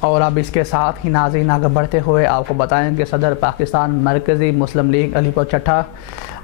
اور اب اس کے ساتھ ہی ناظرین آگے بڑھتے ہوئے آپ کو بتائیں کہ صدر پاکستان مرکزی مسلم لیگ علی پور چٹھا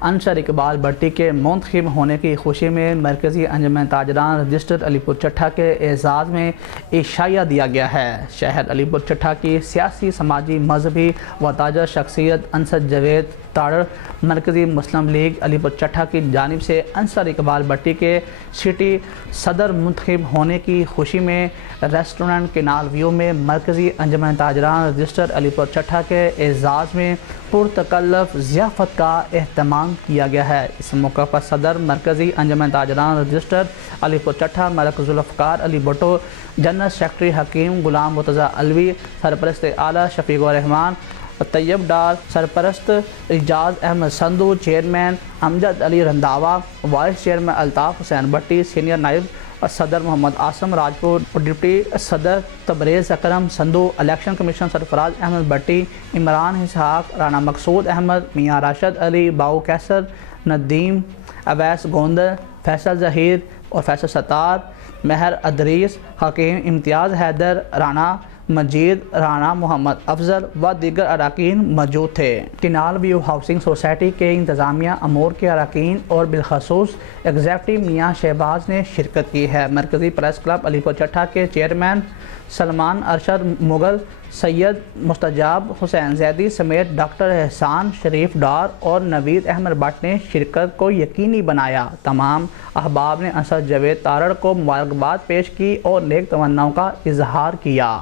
انصر اقبال بٹی کے منتخب ہونے کی خوشی میں مرکزی انجمن تاجران رجسٹر علی پور چٹھا کے اعزاز میں عشائیہ دیا گیا ہے۔ شہر علی پور چٹھا کی سیاسی، سماجی، مذہبی و تاجر شخصیت انصر جاوید تارڑ مرکزی مسلم لیگ علی پور چٹھا کی جانب سے انصر اقبال بٹی کے سٹی صدر منتخب ہونے کی خوشی میں ریسٹورنٹ کینال ویو میں مرکزی انجمن تاجران رجسٹر علی پور چٹھا کے اعزاز میں پرتکلف ضیافت کا اہتمام کیا گیا ہے۔ اس موقع پر صدر مرکزی انجمن تاجران رجسٹر علی پور چٹھا ملک ذوالفقار علی بھٹو، جنرل سیکرٹری حکیم غلام مرتضیٰ علوی، سرپرست اعلیٰ شفیق الرحمان، طیب ڈار، سرپرست اعجاز احمد سندھو، چیئرمین امجد علی رنداوا، وائس چیئرمین الطاف حسین بٹی، سینئر نائب صدر محمد عاصم راجپور، ڈپٹی صدر تبریز اکرم سندھو، الیکشن کمیشن سرفراز احمد بٹی، عمران اسحاق، رانا مقصود احمد، میاں راشد علی، باؤ کیسر، ندیم، اویس گوندر، فیصل ظہیر اور فیصل ستار، مہر ادریس، حکیم امتیاز حیدر، رانا مجید، رانا محمد افضل و دیگر اراکین موجود تھے۔ کینال ویو ہاؤسنگ سوسائٹی کے انتظامیہ امور کے اراکین اور بالخصوص ایگزیکٹو میاں شہباز نے شرکت کی ہے۔ مرکزی پریس کلب علی پور چٹھا کے چیئرمین سلمان ارشد مغل، سید مستجاب حسین زیدی سمیت ڈاکٹر احسان شریف ڈار اور نوید احمد بٹ نے شرکت کو یقینی بنایا۔ تمام احباب نے انصر جاوید تارڑ کو مبارکباد پیش کی اور نیک تمناؤں کا اظہار کیا۔